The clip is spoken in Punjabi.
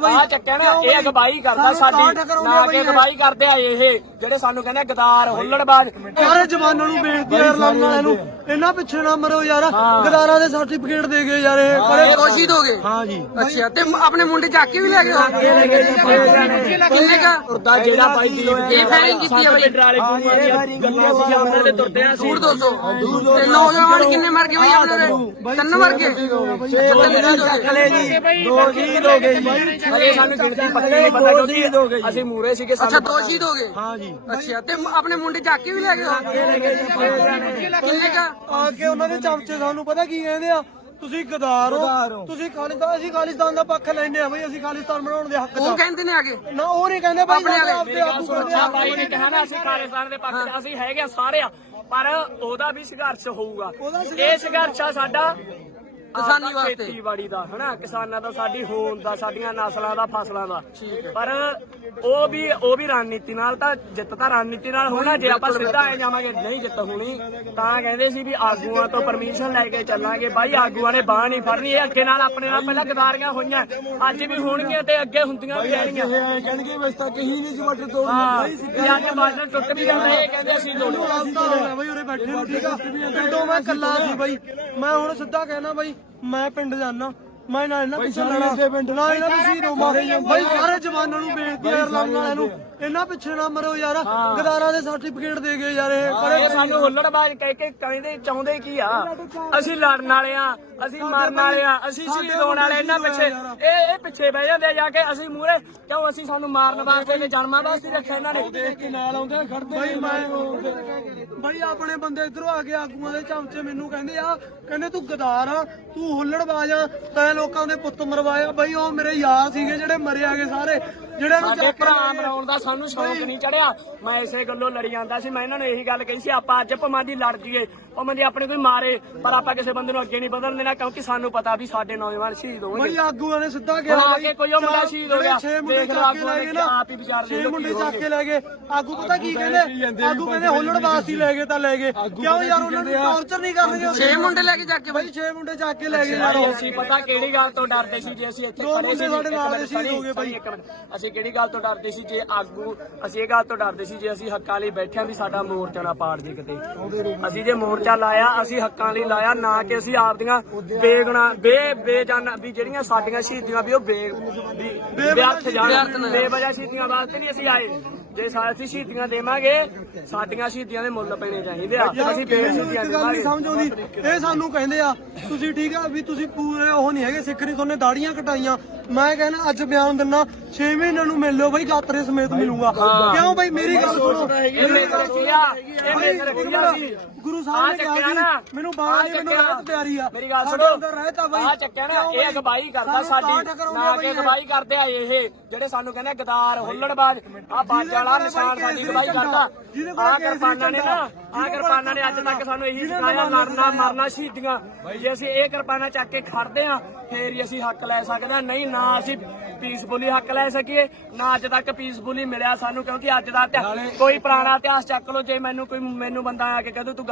ਬਈ। ਆ ਚੱਕਿਆ ਨਾ ਇਹ ਅਗਵਾਈ ਕਰਦਾ ਸਾਡੀ ਨਾ ਕਿ ਅਗਵਾਈ ਕਰਦੇ ਆ ਇਹ ਜਿਹੜੇ ਸਾਨੂੰ ਕਹਿੰਦੇ ਗਦਾਰ ਹੁੱਲੜਬਾਜ਼ ਸਾਰੇ ਜਵਾਨਾਂ ਨੂੰ ਬੇਨਤੀ ਹੈ ਰਲਾਨ ਵਾਲਿਆਂ ਨੂੰ। ਇਹਨਾਂ ਪਿੱਛੇ ਨਾ ਮਰੋ ਯਾਰ। ਗਦਾਰਾਂ ਦੇ ਸਰਟੀਫਿਕੇਟ ਦੇ ਗਏ ਯਾਰ ਇਹ ਇਹ ਦੋਸ਼ੀ ਹੋ ਗਏ। ਹਾਂ ਜੀ। ਅੱਛਾ ਤੇ ਆਪਣੇ ਮੁੰਡੇ ਚੱਕ ਕੇ ਵੀ ਲੈ ਗਏ? ਕਿੰਨੇ ਕਾ ਉਰਦਾ ਜਿਹੜਾ ਬਾਈ ਦੀ ਇਹ ਫਾਇਰਿੰਗ ਕੀਤੀ ਹੈ ਬਈ। ਡਰਾਲੇ ਗੁਰੂਆਂ ਦੀਆਂ ਗੱਲਾਂ ਸੀ ਉਹਨਾਂ ਦੇ ਤੁਰਦੇ ਆ ਦੂਰ 200 ਤੇ ਨੌਜਵਾਨ ਕਿੰਨੇ ਮਰ ਗਏ ਬਈ ਆਪਣੇ ਦੇ ਤਿੰਨ ਮਰ ਗਏ। ਚੱਕਲੇ ਜੀ। ਦੋ ਸ਼ਹੀਦ ਹੋ ਗਏ ਜੀ। ਅਜੇ ਸਾਨੂੰ ਗਿਣਤੀ ਪਤਾ ਨਹੀਂ ਪਤਾ ਕਿਉਂਕਿ ਅਸੀਂ ਮੂਰੇ ਸੀਗੇ ਅੱਛਾ ਦੋ ਸ਼ਹੀਦ ਹੋ ਗਏ? ਹਾਂ ਜੀ। ਅੱਛਾ ਤੇ ਆਪਣੇ ਮੁੰਡੇ ਚੱਕ ਕੇ ਵੀ ਲੈ ਗਏ ਹੋ? ਕਿੰਨੇ ਕਾ ਆ। ਕੇ ਉਹਨਾਂ ਦੇ ਚਮਚੇ ਸਾਨੂੰ ਪਤਾ ਕੀ ਕਹਿੰਦੇ ਆ? ਤੁਸੀਂ ਗਦਾਰ ਹੋ ਤੁਸੀਂ ਖਾਲਿਸਤਾਨ ਅਸੀਂ ਖਾਲਿਸਤਾਨ ਦਾ ਪੱਖ ਲੈਨੇ ਆ ਬਈ ਅਸੀਂ ਖਾਲਿਸਤਾਨ ਬਣਾਉਣ ਦੇ ਹੱਕ ਉਹ ਕਹਿੰਦੇ ਨੇ ਆਗੇ। ਨਾ ਉਹ ਨਹੀਂ ਕਹਿੰਦੇ ਬਈ ਆਪਣੇ ਆਪ ਨੂੰ ਕਹਿੰਦੇ ਆ। ਆ ਬਾਈ ਨੇ ਕਿਹਾ ਨਾ ਅਸੀਂ ਖਾਲਿਸਤਾਨ ਦੇ ਪੱਖ ਅਸੀਂ ਹੈਗੇ ਸਾਰੇ ਆ ਪਰ ਉਹਦਾ ਵੀ ਸੰਘਰਸ਼ ਹੋਊਗਾ। ਇਹ ਸੰਘਰਸ਼ ਆ ਸਾਡਾ ਕਿਸਾਨੀ ਵਾਸਤੇ। ਖੇਤੀਬਾੜੀ ਦਾ ਹਨਾ? ਕਿਸਾਨਾਂ ਦਾ ਸਾਡੀ ਹੋਂਦ ਦਾ ਸਾਡੀਆਂ ਨਸਲਾਂ ਦਾ ਫਸਲਾਂ ਦਾ। ਪਰ ਉਹ ਵੀ ਉਹ ਵੀ ਰਣਨੀਤੀ ਨਾਲ ਤਾਂ ਜਿੱਤ ਤਾਂ ਰਣਨੀਤੀ ਨਾਲ ਹੋਣਾ ਜੇ ਆਪਾਂ ਸਿੱਧਾ ਐ ਜਾਵਾਂਗੇ ਨਹੀਂ ਜਿੱਤ ਹੋਣੀ ਤਾਂ ਕਹਿੰਦੇ ਸੀ ਵੀ ਆਗੂਆਂ ਤੋਂ ਪਰਮਿਸ਼ਨ ਲੈ ਕੇ ਚੱਲਾਂਗੇ। ਬਾਈ ਆਗੂਆਂ ਨੇ ਬਾਹ ਨਹੀਂ ਫੜਨੀ ਇਹ ਅੱਗੇ ਨਾਲ ਆਪਣੇ ਨਾਲ ਪਹਿਲਾਂ ਗਦਾਰੀਆਂ ਹੋਈਆਂ। ਅੱਜ ਵੀ ਹੋਣਗੀਆਂ ਤੇ ਅੱਗੇ ਹੁੰਦੀਆਂ ਵੀ ਰਹਿਣਗੀਆਂ। ਕਹਿਣਗੇ ਬਸ ਤਾਂ ਕਹੀਂ ਨਹੀਂ ਸੀ ਵੱਟ ਤੋਂ ਹਾਂ ਜੇ ਅੱਜ ਬਾਜਨ ਟੁੱਟ ਵੀ ਜਾਂਦਾ ਇਹ ਕਹਿੰਦੇ ਅਸੀਂ ਲੋੜੂ। ਬਈ ਉਰੇ ਬੈਠੇ ਨੂੰ ਠੀਕ ਆ। ਪਿੰਡੋਂ ਮੈਂ ਕੱਲਾ ਸੀ ਬਈ। ਮੈਂ ਹੁਣ ਸਿੱਧਾ ਕਹਿਣਾ ਬਈ ਮੈਂ ਪਿੰਡ ਜਾਣਾ ਮੈਂ ਨਾ ਇਹਨਾਂ ਪਿੱਛੇ ਲੜਾ ਨਾ ਇਹਨਾਂ ਪਿੱਛੇ ਹੀ ਰੋਮਾ ਬਈ ਸਾਰੇ ਜਵਾਨਾਂ ਨੂੰ ਬੇਨਤੀ ਹੈ ਰਲਾਨ ਵਾਲਿਆਂ ਨੂੰ ਇਹਨਾਂ ਪਿੱਛੇ ਨਾ ਮਰੋ ਯਾਰ। ਗਦਾਰਾਂ ਦੇ ਸਰਟੀਫਿਕੇਟ ਦੇ ਗਏ ਯਾਰ ਇਹ ਇਹ ਸਾਨੂੰ ਹੁੱਲੜਬਾਜ਼ ਕਹਿ ਕੇ ਕਹਿੰਦੇ ਚਾਹੁੰਦੇ ਕੀ ਆ? ਅਸੀਂ ਲੜਨ ਵਾਲੇ ਆ ਅਸੀਂ ਮਰਨ ਵਾਲੇ ਆ ਅਸੀਂ ਸ਼ਹੀਦ ਹੋਣ ਵਾਲੇ ਇਹਨਾਂ ਪਿੱਛੇ ਇਹ ਇਹ ਪਿੱਛੇ ਬਹਿ ਜਾਂਦੇ ਜਾ ਕੇ ਅਸੀਂ ਮੂਰੇ ਕਿਉਂ ਅਸੀਂ ਸਾਨੂੰ ਮਾਰਨ ਵਾਸਤੇ ਤੇ ਜਨਮਾਂ ਵਾਸਤੇ ਰੱਖਿਆ ਇਹਨਾਂ ਨੇ? ਦੇਖ ਕੇ ਨਾਲ ਆਉਂਦੇ ਖੜਦੇ ਬਈ ਮੈਂ ਬਈ ਆਪਣੇ ਬੰਦੇ ਇਧਰੋਂ ਆ ਕੇ ਆਗੂਆਂ ਦੇ ਚਮਚੇ ਮੈਨੂੰ ਕਹਿੰਦੇ ਆ ਕਹਿੰਦੇ ਤੂੰ ਗਦਾਰ ਆ ਤੂੰ ਹੁੱਲੜਬਾਜ਼ ਆ ਤੈਂ ਲੋਕਾਂ ਦੇ ਪੁੱਤ ਮਰਵਾਇਆ। ਬਈ ਉਹ ਮੇਰੇ ਯਾਰ ਸੀਗੇ ਜਿਹੜੇ ਮਰੇ ਆਗੇ ਸਾਰੇ। ਜਿਹੜੇ ਨੂੰ ਸਾਡੇ ਭਰਾ ਮਰਾਉਣ ਦਾ ਸਾਨੂੰ ਸ਼ੌਂਕ ਨਹੀਂ ਚੜਿਆ। ਮੈਂ ਇਸੇ ਗੱਲੋਂ ਲੜੀ ਜਾਂਦਾ ਸੀ। ਮੈਂ ਇਹਨਾਂ ਨੂੰ ਇਹੀ ਗੱਲ ਕਹੀ ਸੀ ਆਪਾਂ ਅੱਜ ਭਮਾਂ ਦੀ ਲੜ ਜੀਏ। ਭਮਾਂ ਦੀ ਆਪਣੇ ਕੋਈ ਮਾਰੇ ਪਰ ਆਪਾਂ ਕਿਸੇ ਬੰਦੇ ਨੂੰ ਅੱਗੇ ਨਹੀਂ ਵਧਣ ਦੇਣਾ ਕਿਉਂਕਿ ਸਾਨੂੰ ਪਤਾ ਵੀ ਸਾਡੇ ਨੌਜਵਾਨ ਸ਼ਹੀਦ ਹੋਣਗੇ। ਬਈ ਆਗੂਆਂ ਨੇ ਸਿੱਧਾ ਕਿਹਾ ਆ ਕੇ ਕੋਈ ਉਹ ਮੁੰਡਾ ਸ਼ਹੀਦ ਹੋ ਗਿਆ। ਦੇਖ ਲਓ ਆਗੂਆਂ ਲੈ ਨੇ ਆਪ ਹੀ ਵਿਚਾਰ ਛੇ ਲਓ ਮੁੰਡੇ ਚੱਕ ਕੇ ਲੈ ਗਏ। ਆਗੂ ਪਤਾ ਕੀ ਕਹਿੰਦੇ? ਆਗੂ ਕਹਿੰਦੇ ਹੁੱਲੜਬਾਜ਼ ਹੀ ਲੈ ਗਏ ਤਾਂ ਲੈ ਗਏ। ਕਿਉਂ ਯਾਰ ਉਹਨਾਂ ਨੂੰ ਟੌਰਚਰ ਨਹੀਂ ਕਰਨਗੇ ਉਹ? ਛੇ ਮੁੰਡੇ ਲੈ ਕੇ ਜਾ ਕੇ ਬਈ ਛੇ ਮੁੰਡੇ ਚੱਕ ਕੇ ਲੈ ਗਏ ਯਾਰ। ਉਹ। ਅਸੀਂ ਪਤਾ ਕਿਹੜੀ ਗੱਲ ਤੋਂ ਡਰਦੇ ਸੀ ਜੇ ਅਸੀਂ ਇੱਥੇ ਖੜੇ ਸੀ ਸਾਡੇ ਨਾਲ ਸ਼ਹੀਦ ਹੋ ਗਏ ਮਿੰਟ। ਅਸੀਂ ਕਿਹੜੀ ਗੱਲ ਤੋਂ ਡਰਦੇ ਸੀ? ਜੇ ਆਗੂ ਅਸੀਂ ਇਹ ਗੱਲ ਤੋਂ ਡਰਦੇ ਸੀ ਜੇ ਅਸੀਂ ਹੱਕਾਂ ਲਈ ਬੈਠਿਆ ਵੀ ਸਾਡਾ ਮੋਰਚਾ ਨਾ ਪਾੜ ਜੇ ਕਿਤੇ। ਅਸੀਂ ਜੇ ਮੋਰਚਾ ਲਾਇਆ ਅਸੀਂ ਹੱਕਾਂ ਲਈ ਲਾਇਆ ਨਾ ਕਿ ਅਸੀਂ ਆਪਦੀਆਂ ਬੇਗੁਣਾ ਬੇ ਬੇਜਾਨ ਵੀ ਜਿਹੜੀਆਂ ਸਾਡੀਆਂ ਸ਼ਹੀਦੀਆਂ ਵੀ ਉਹ ਬੇ ਵੀ ਵਿਅਰਥ ਜਾਣ। ਬੇਵਜ੍ਹਾ ਸ਼ਹੀਦੀਆਂ ਵਾਸਤੇ ਨਹੀਂ ਅਸੀਂ ਆਏ। ਜੇ ਅਸੀਂ ਸ਼ਹੀਦੀਆਂ ਦੇਵਾਂਗੇ ਸਾਡੀਆਂ ਸ਼ਹੀਦੀਆਂ ਦੇ ਮੁੱਲ ਪੈਣੇ ਚਾਹੀਦੇ ਆ। ਅਸੀਂ ਬੇਸ਼ਹੀਦੀਆਂ ਇੱਕ ਗੱਲ ਨਹੀਂ ਸਮਝ ਆਉਂਦੀ। ਇਹ ਸਾਨੂੰ ਕਹਿੰਦੇ ਆ ਤੁਸੀਂ ਠੀਕ ਆ ਵੀ ਤੁਸੀਂ ਪੂਰੇ ਉਹ ਨਹੀਂ ਹੈਗੇ ਸਿੱਖ ਨਹੀਂ ਤੁਹਾਨੇ ਦਾੜੀਆਂ ਕਟਾਈਆਂ। ਮੈਂ ਕਹਿੰਦਾ ਅੱਜ ਬਿਆਨ ਦਿੰਨਾ 6 ਮਹੀਨਿਆਂ ਨੂੰ ਮਿਲ ਲਿਓ ਬਈ ਗਾਤਰੇ ਸਮੇਤ ਮਿਲੂਗਾ। ਕਿਉਂ ਬਈ? ਮੇਰੀ ਗੱਲ ਸੁਣੋ। ਗੁਰੂ ਸਾਹਿਬ ਨੇ ਕਿਹਾ ਸੀ ਮੈਨੂੰ ਬਾਹਰ ਨਹੀਂ ਮੈਨੂੰ ਰਹਿਤ ਪਿਆਰੀ ਆ। ਮੇਰੀ ਗੱਲ ਸੁਣੋ। ਅੰਦਰ ਰਹਿਤ ਬਈ। ਆ ਚੱਕਿਆ ਨਾ ਇਹ ਅਗਵਾਈ ਕਰਦਾ ਸਾਡੀ ਨਾ ਕਿ। ਅਗਵਾਈ ਕਰਦੇ ਆ ਇਹ ਜਿਹੜੇ ਸਾਨੂੰ ਕਹਿੰਦੇ ਗਦਾਰ ਹੁੱਲੜਬਾਜ਼ ਆ ਬਾਜ ਵਾਲਾ ਨਿਸ਼ਾਨ ਸਾਡੀ ਅਗਵਾਈ ਕਰਦਾ। ਆ ਕਿਰਪਾਨਾਂ ਨੇ ਨਾ ਆ ਕਿਰਪਾਨਾਂ ਨੇ ਅੱਜ ਤੱਕ ਸਾਨੂੰ ਇਹੀ ਸਿਖਾਇਆ ਲੜਨਾ ਮਰਨਾ ਸ਼ਹੀਦੀਆਂ। ਜੇ ਅਸੀਂ ਇਹ ਕਿਰਪਾਨਾਂ ਚੱਕ ਕੇ ਖੜਦੇ ਆ ਫੇਰ ਹੀ ਅਸੀਂ ਹੱਕ ਲੈ ਸਕਦੇ ਹਾਂ। ਨਹੀਂ ਨਾ ਅਸੀਂ ਪੀਸਫੁਲੀ ਹੱਕ ਲੈ ਸਕੀਏ ਨਾ ਅੱਜ ਤੱਕ ਪੀਸਫੁਲੀ ਮਿਲਿਆ ਸਾਨੂੰ ਕਿਉਂਕਿ ਅੱਜ ਦਾ ਇਤਿਹਾਸ- ਕੋਈ ਪੁਰਾਣਾ ਇਤਿਹਾਸ ਚੱਕ ਲਓ ਜੇ ਮੈਨੂੰ ਕੋਈ ਮੈਨੂੰ ਬੰਦਾ ਆ ਕੇ ਕਹਦੇ ਤੂੰ